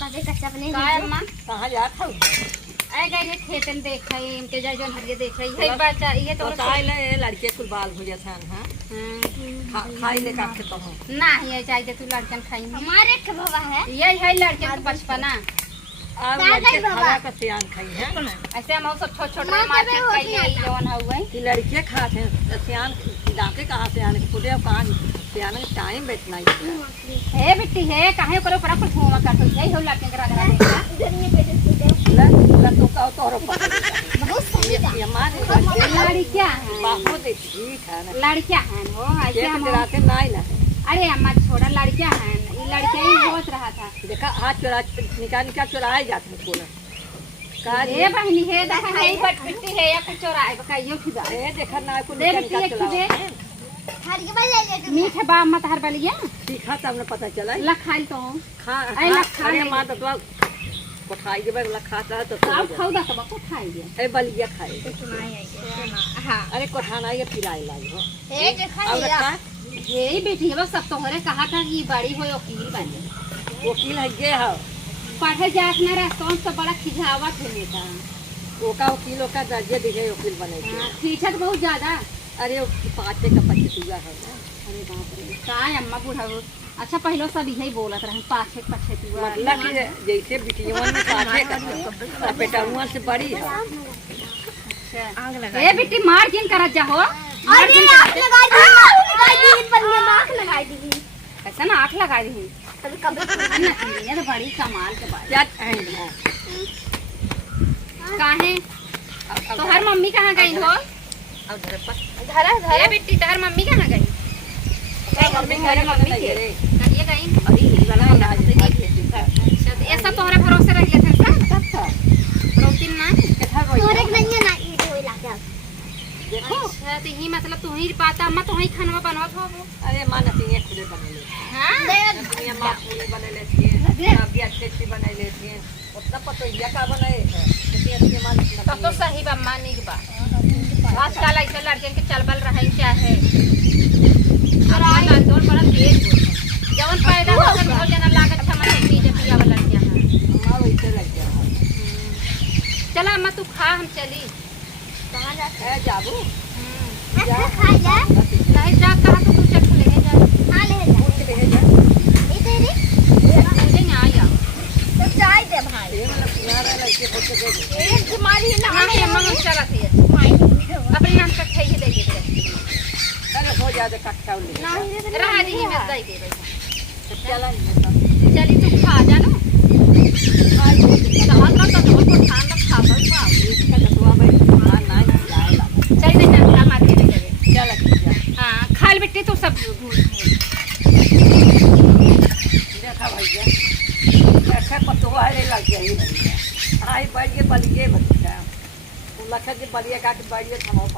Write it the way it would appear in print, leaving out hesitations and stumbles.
कभी कच्चा बने काय अम्मा कहाँ जा खाऊ आए गए रे खेतन देख रही इनके जाय जोन हरिये देख रही है बच्चा ये तो बताए ले लड़के कुल बाल हो जाता है हां खाई ले का खेत हो ना ये चाहिए तू लड़कन खाई हमारे के बाबा है ये है लड़के का बचपना अब लड़के खाया का सियान खाई है ऐसे हम सब छोटे छोटे मार्केट का ये जोन हुए कि लड़के खाते हैं सियान खिलाते कहाँ से आने खुदे अब कहाँ सियान का टाइम बैठना ही है बेटी है काहे करो पर कुछ होमा कर तो यही हो लड़के का रगड़ा देखा इधर ये पेट दे ला तो का तोरो पर बहुत सही था ये मारे लड़कियां हैं बापू दे ठीक है ना लड़कियां हैं वो ऐसे ये हम रात नहीं ना अरे अम्मा छोड़ा लड़कियां हैं ये लड़कियां ही होत रहा था देखा हाथ चुरा निकाल चुराए जाते हैं पूरा ये बहनी है देखा है बट पिट्टी है या कुछ और आए बकाइयो खिदा ए देखा ना कुल दे निकाल बेटी एक चुराए खिदे हर के बाल ले ले मीठे बा मत हर बलिया सीखा तब न पता चला लखाइल तो खा ऐ ला खा अरे ले। मां तो कोठाई के बैग खाता है तो अब खाऊ दा सब को खाई दे ए बलिया खाए सुनाई है हां अरे कोठाना ये पिराई लाई हो ए देखा अब ये रखा ये बेटी है बस सब तो हरे कहा था कि बड़ी हो वकील बने वकील है ये है पढ़े जात ना रेस्टोरेंट तो बड़ा खिझावत है नेता वो का वकीलों का दर्जे दिखे वकील बने थे खींचत बहुत ज्यादा अरे वो पाँचे का 25 हुआ है ना अरे बाप रे काय अम्मा बूढ़ा हो अच्छा पहले सब यही बोलत रहे पाछे पछे तू मतलब कि जैसे बिटियों में पाँचे का बेटाउआ से बड़ी है ए बेटी मार्जिन करत जा हो अरे आंख लगाई दी बन्ने में आंख लगाई दी ऐसा ना आंख लगा दी कभी कभी अन्ना ये तो बड़ी कमाल के बात क्या काहे तो हर मम्मी कहाँ गई हो अब घर पर धरा ए बेटी तहर मम्मी कहाँ गई मम्मी घर मम्मी के कहिए गई अरे ये वाला इलाज अच्छा तो ये सब तोहरे भरोसे रह गए थे सब प्रोटीन ना कैसा रोई तोरे के नहीं ना ये तो इलाका देखो अच्छा तो ही मतलब तू ही पाता अम्मा तू ही खाना बनवत हो अरे मां नतिया खुदे बने ले हां नतिया मां पूरी बने लेती है अब भी अच्छी बना लेती है उतना पता ये का बनाए है कितनी अच्छी मां तब तो सही बा मानी के बा आजकल ऐसे लड़के के चलबल रहे क्या है अब दौड़ बड़ा तेज जवन पैदा होता है बहुत जना लागत छमन नहीं जे पिया वाला लड़कियां हैं मां वैसे लग गया चला अम्मा तू खा हम चली कहां जाते है जाबू जा खा जा नहीं जा कहां तो तू चल ले जा हां ले जा पूछ ले जा ये तेरी मुझे नहीं आया तो चाय दे भाई ये मतलब यार लड़के पूछ के ए तुम्हारी ना नहीं अम्मा हम चला थी अपने नाम का खाइए दे दे अरे हो जाए कट्टा ले नहीं रहा दी ही में दे दे चला चली तू खा जा ना कहां का तो को खान रखा पर पाओ इसका दसवा में खाना नहीं लाएगा चल नहीं जा मार के चले चल हां खाल बेटी तू सब देखा भैया ऐसे पतवा है लग गई आई बैठ के बलिए बच्चा लखन के बलिए काट बैठ के